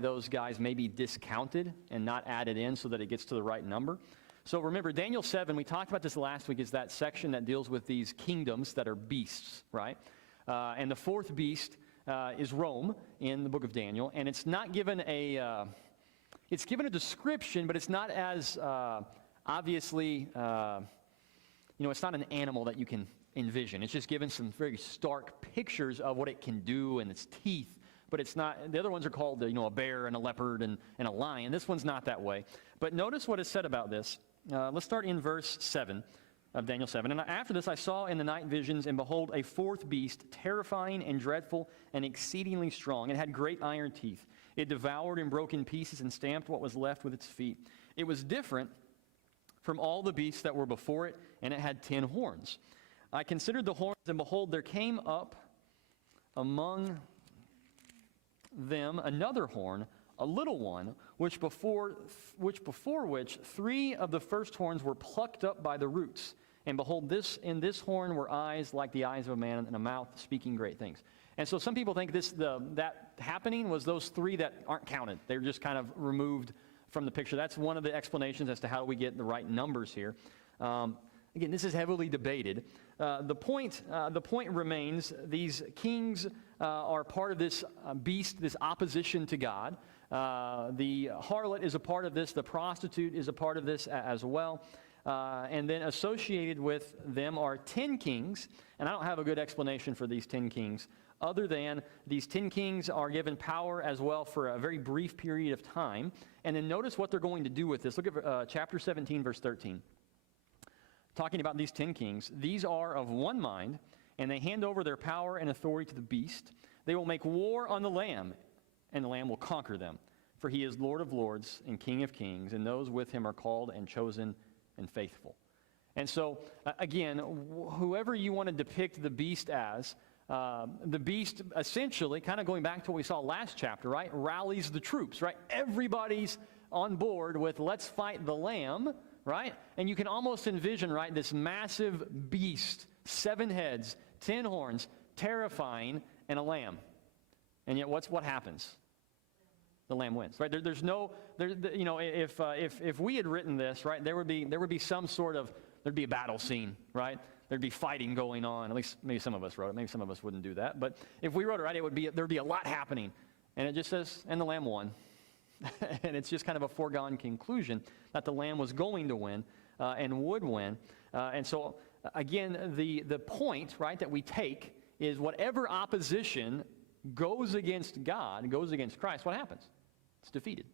those guys may be discounted and not added in so that it gets to the right number. So remember, Daniel 7, we talked about this last week, is that section that deals with these kingdoms that are beasts, right? And the fourth beast is Rome in the book of Daniel, and it's not given it's given a description, but it's not as obviously, it's not an animal that you can envision. It's just given some very stark pictures of what it can do and its teeth, but it's not, the other ones are called, a bear and a leopard and a lion. This one's not that way. But notice what is said about this. Let's start in verse 7 of Daniel 7. And after this I saw in the night visions, and behold, a fourth beast, terrifying and dreadful and exceedingly strong. It had great iron teeth. It devoured and broke in pieces and stamped what was left with its feet. It was different from all the beasts that were before it, and it had 10 horns. I considered the horns, and behold, there came up among them another horn, a little one, which before which three of the first horns were plucked up by the roots. And behold, in this horn were eyes like the eyes of a man, and a mouth speaking great things. And so some people think that happening was those three that aren't counted. They're just kind of removed from the picture. That's one of the explanations as to how we get the right numbers here. Again, this is heavily debated. The point remains, these kings are part of this beast, this opposition to God. The harlot is a part of this. The prostitute is a part of this as well. And then associated with them are 10 kings. And I don't have a good explanation for these 10 kings, other than these 10 kings are given power as well for a very brief period of time. And then notice what they're going to do with this. Look at chapter 17, verse 13. Talking about these 10 kings, these are of one mind, and they hand over their power and authority to the beast. They will make war on the Lamb, and the Lamb will conquer them. For he is Lord of lords and King of kings, and those with him are called and chosen and faithful. And so, again, whoever you want to depict the beast as, the beast essentially, kind of going back to what we saw last chapter, right, rallies the troops, right? Everybody's on board with let's fight the Lamb, right? And you can almost envision, right, this massive beast, 7 heads, 10 horns, terrifying, and a lamb. And yet what happens? The lamb wins, right? If we had written this, right, there would be some sort of, there'd be a battle scene, right? There'd be fighting going on. At least maybe some of us wrote it. Maybe some of us wouldn't do that. But if we wrote it, right, there'd be a lot happening. And it just says, and the lamb won. And it's just kind of a foregone conclusion that the Lamb was going to win and would win. And so, again, the point, right, that we take is whatever opposition goes against God, goes against Christ, what happens? It's defeated,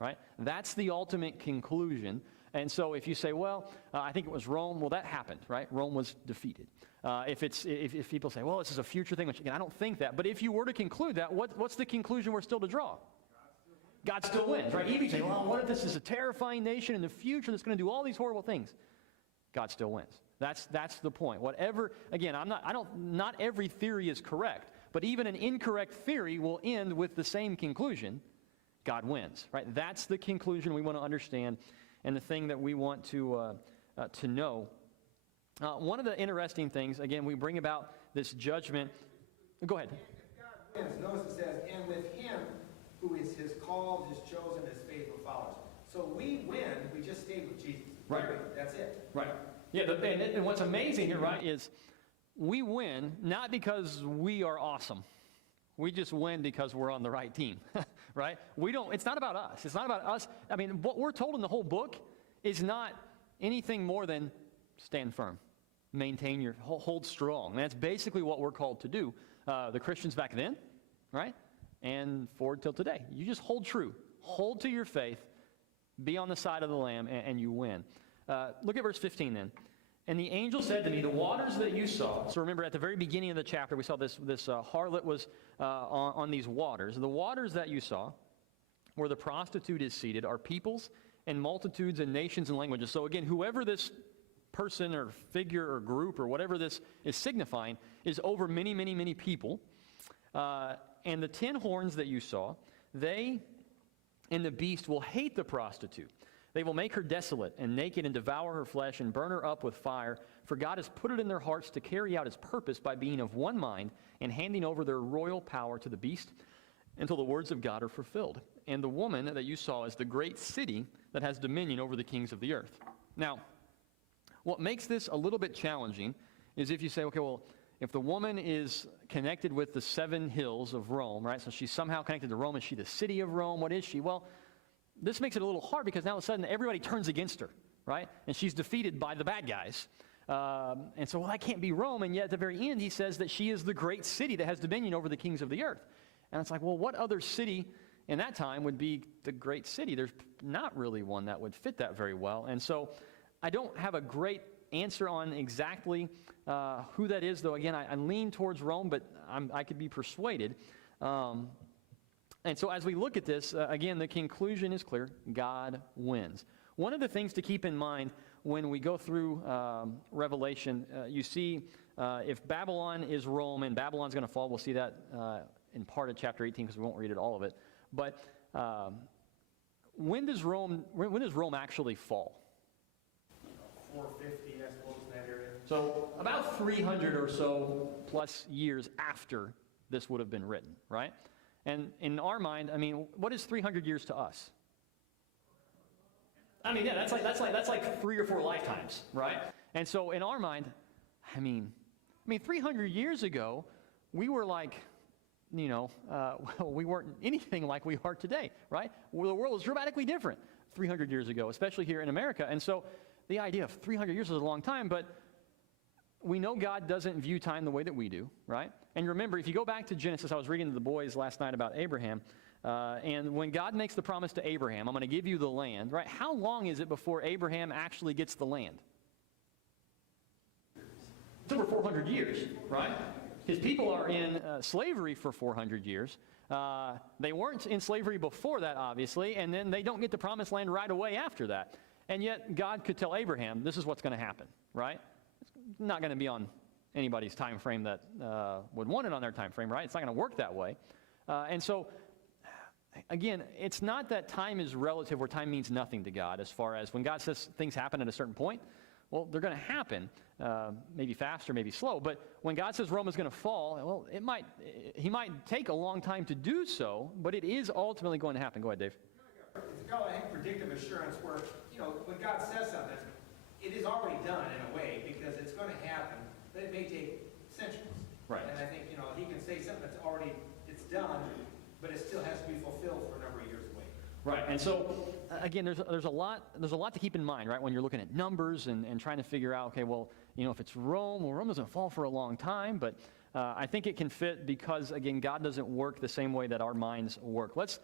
right? That's the ultimate conclusion. And so if you say, well, I think it was Rome, well, that happened, right? Rome was defeated. If people say, well, this is a future thing, which, again, I don't think that. But if you were to conclude that, what's the conclusion we're still to draw? God still wins, right? Even say, well, what if this is a terrifying nation in the future that's going to do all these horrible things? God still wins. That's the point. Whatever, again, not every theory is correct, but even an incorrect theory will end with the same conclusion. God wins, right? That's the conclusion we want to understand, and the thing that we want to know. One of the interesting things, again, we bring about this judgment. Go ahead. If God wins, notice it says, and with him who is his called, his chosen, his faithful followers. So we win, we just stay with Jesus. Right. That's it. Right. Yeah, and what's amazing here, right, is we win not because we are awesome. We just win because we're on the right team, right? It's not about us. It's not about us. I mean, what we're told in the whole book is not anything more than stand firm, maintain hold strong. And that's basically what we're called to do. The Christians back then, right? And forward till today. You just hold true. Hold to your faith. Be on the side of the Lamb, and you win. Look at verse 15 then. And the angel said to me, the waters that you saw, so remember at the very beginning of the chapter, we saw this harlot was on these waters. The waters that you saw, where the prostitute is seated, are peoples and multitudes and nations and languages. So again, whoever this person or figure or group or whatever this is signifying is over many, many, many people. And the 10 horns that you saw, they and the beast will hate the prostitute. They will make her desolate and naked and devour her flesh and burn her up with fire. For God has put it in their hearts to carry out his purpose by being of one mind and handing over their royal power to the beast until the words of God are fulfilled. And the woman that you saw is the great city that has dominion over the kings of the earth. Now, what makes this a little bit challenging is if you say, okay, well, if the woman is connected with the 7 hills of Rome, right? So she's somehow connected to Rome. Is she the city of Rome? What is she? Well, this makes it a little hard because now all of a sudden everybody turns against her, right? And she's defeated by the bad guys. And so, well, that can't be Rome. And yet at the very end, he says that she is the great city that has dominion over the kings of the earth. And it's like, well, what other city in that time would be the great city? There's not really one that would fit that very well. And so I don't have a great answer on exactly who that is, though. Again, I lean towards Rome, but I could be persuaded. And so as we look at this, again, the conclusion is clear. God wins. One of the things to keep in mind when we go through Revelation, you see if Babylon is Rome and Babylon's going to fall, we'll see that in part of chapter 18 because we won't read it all of it. But when does Rome actually fall? 450, I suppose, in that area. So about 300 or so plus years after this would have been written, right? And in our mind, I mean, what is 300 years to us? I mean, yeah, that's like 3 or 4 lifetimes, right? And so in our mind, I mean, 300 years ago, we were like, we weren't anything like we are today, right? Well, the world was dramatically different 300 years ago, especially here in America. And so the idea of 300 years is a long time, but we know God doesn't view time the way that we do, right? And remember, if you go back to Genesis, I was reading to the boys last night about Abraham, and when God makes the promise to Abraham, I'm going to give you the land, right? How long is it before Abraham actually gets the land? It's over 400 years, right? His people are in slavery for 400 years. They weren't in slavery before that, obviously, and then they don't get the promised land right away after that. And yet, God could tell Abraham, this is what's going to happen, right? It's not going to be on anybody's time frame that would want it on their time frame, right? It's not going to work that way. And so, again, it's not that time is relative where time means nothing to God as far as when God says things happen at a certain point, well, they're going to happen, maybe faster, maybe slow. But when God says Rome is going to fall, well, he might take a long time to do so, but it is ultimately going to happen. Go ahead, Dave. It's called, I think, predictive assurance where, when God says something, it is already done in a way because it's going to happen, but it may take centuries. Right. And I think, he can say something that's already, it's done, but it still has to be fulfilled for a number of years away. Right, and so, again, there's a lot to keep in mind, right, when you're looking at numbers and trying to figure out, okay, well, if it's Rome, well, Rome doesn't fall for a long time, but I think it can fit because, again, God doesn't work the same way that our minds work. Let's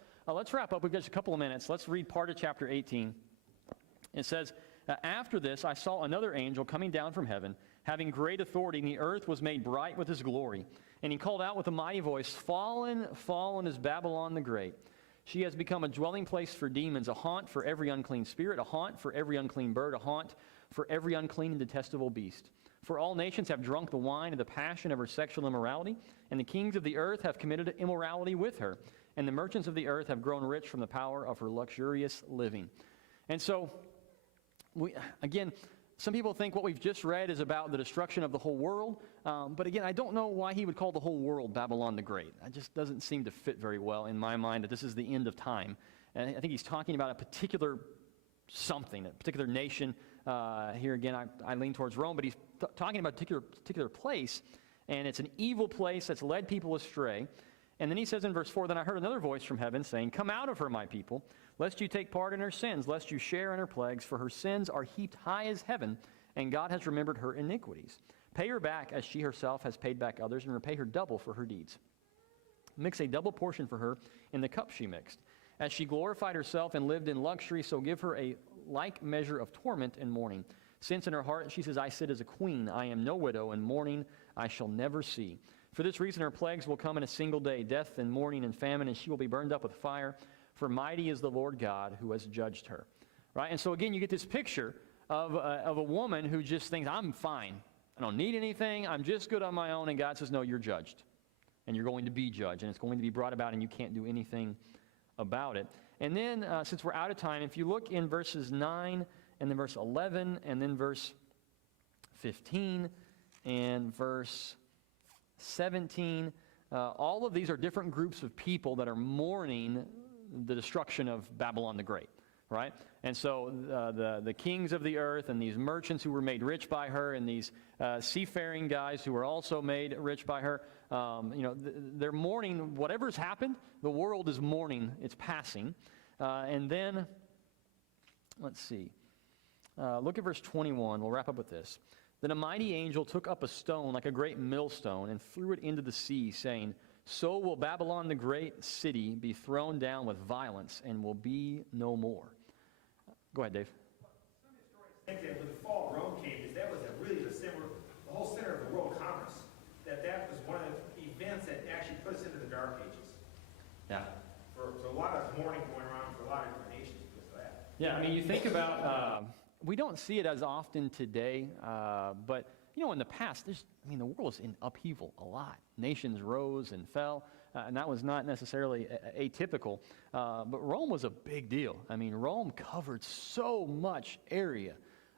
wrap up. We've got just a couple of minutes. Let's read part of chapter 18. It says, after this, I saw another angel coming down from heaven, having great authority, and the earth was made bright with his glory. And he called out with a mighty voice, Fallen, fallen is Babylon the Great. She has become a dwelling place for demons, a haunt for every unclean spirit, a haunt for every unclean bird, a haunt for every unclean and detestable beast. For all nations have drunk the wine of the passion of her sexual immorality, and the kings of the earth have committed immorality with her, and the merchants of the earth have grown rich from the power of her luxurious living. And so, again, some people think what we've just read is about the destruction of the whole world. But again, I don't know why he would call the whole world Babylon the Great. It just doesn't seem to fit very well in my mind that this is the end of time. And I think he's talking about a particular something, a particular nation. Here again, I lean towards Rome, but he's talking about a particular place. And it's an evil place that's led people astray. And then he says in verse 4, Then I heard another voice from heaven saying, Come out of her, my people, lest you take part in her sins, lest you share in her plagues, for her sins are heaped high as heaven, and God has remembered her iniquities. Pay her back as she herself has paid back others, and repay her double for her deeds. Mix a double portion for her in the cup she mixed. As she glorified herself and lived in luxury, so give her a like measure of torment and mourning. Since in her heart she says, I sit as a queen, I am no widow, and mourning I shall never see. For this reason her plagues will come in a single day, death and mourning and famine, and she will be burned up with fire. For mighty is the Lord God who has judged her. Right? And so again, you get this picture of a woman who just thinks, I'm fine. I don't need anything. I'm just good on my own. And God says, no, you're judged. And you're going to be judged. And it's going to be brought about, and you can't do anything about it. And then, since we're out of time, if you look in verses 9 and then verse 11 and then verse 15 and verse 17, all of these are different groups of people that are mourning the destruction of Babylon the Great, right? And so the kings of the earth and these merchants who were made rich by her and these seafaring guys who were also made rich by her, they're mourning whatever's happened. The world is mourning its passing. And then, let's see. Look at verse 21. We'll wrap up with this. Then a mighty angel took up a stone like a great millstone and threw it into the sea, saying, So will Babylon the great city be thrown down with violence and will be no more. Go ahead, Dave. Some historians think that when the fall of Rome came, is that was really the whole center of the world commerce. That was one of the events that actually put us into the Dark Ages. Yeah. For a lot of mourning going around for a lot of different nations because of that. Yeah, I mean, you think about, we don't see it as often today, but, in the past, the world was in upheaval a lot. Nations rose and fell, and that was not necessarily atypical, but Rome was a big deal. I mean, Rome covered so much area,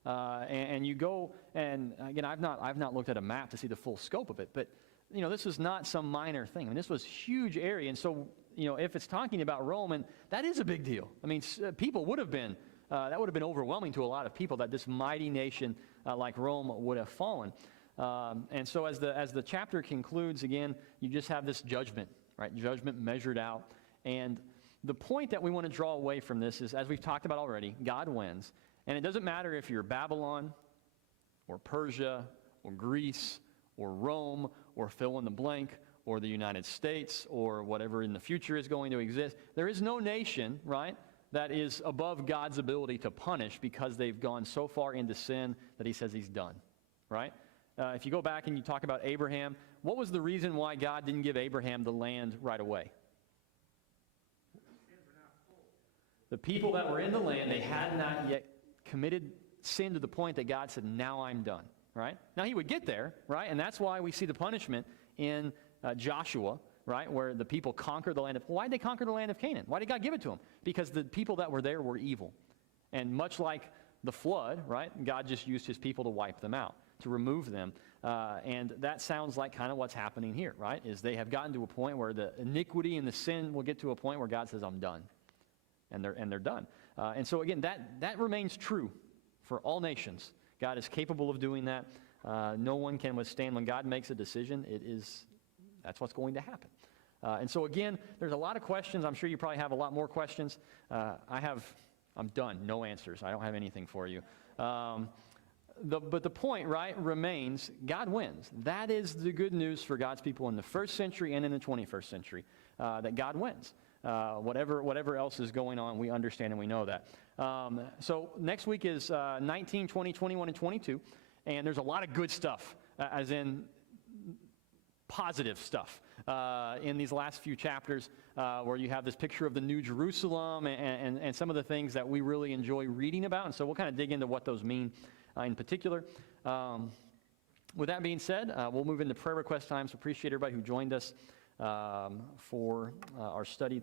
and you go, and again, I've not looked at a map to see the full scope of it, but, this is not some minor thing. I mean, this was huge area, and so, if it's talking about Rome, and that is a big deal. I mean, people would have been, that would have been overwhelming to a lot of people that this mighty nation like Rome would have fallen. And so as the chapter concludes, again, you just have this judgment, right? Judgment measured out. And the point that we want to draw away from this is, as we've talked about already, God wins. And it doesn't matter if you're Babylon or Persia or Greece or Rome or fill in the blank or the United States or whatever in the future is going to exist. There is no nation, right, that is above God's ability to punish because they've gone so far into sin that he says he's done, right? If you go back and you talk about Abraham, what was the reason why God didn't give Abraham the land right away? The people that were in the land, they had not yet committed sin to the point that God said, now I'm done, right? Now he would get there, right? And that's why we see the punishment in Joshua, right, where the people conquered the land of... Why did they conquer the land of Canaan? Why did God give it to them? Because the people that were there were evil. And much like the flood, right, God just used his people to wipe them out, to remove them. And that sounds like kind of what's happening here, right, is they have gotten to a point where the iniquity and the sin will get to a point where God says, I'm done. And they're done. And so again, that remains true for all nations. God is capable of doing that. No one can withstand. When God makes a decision, that's what's going to happen. And so again, there's a lot of questions. I'm sure you probably have a lot more questions. I'm done. No answers. I don't have anything for you. But the point, right, remains, God wins. That is the good news for God's people in the first century and in the 21st century, that God wins. Whatever else is going on, we understand and we know that. So next week is 19, 20, 21, and 22. And there's a lot of good stuff, as in positive stuff in these last few chapters where you have this picture of the New Jerusalem and some of the things that we really enjoy reading about. And so we'll kind of dig into what those mean in particular. With that being said, we'll move into prayer request time. So appreciate everybody who joined us for our study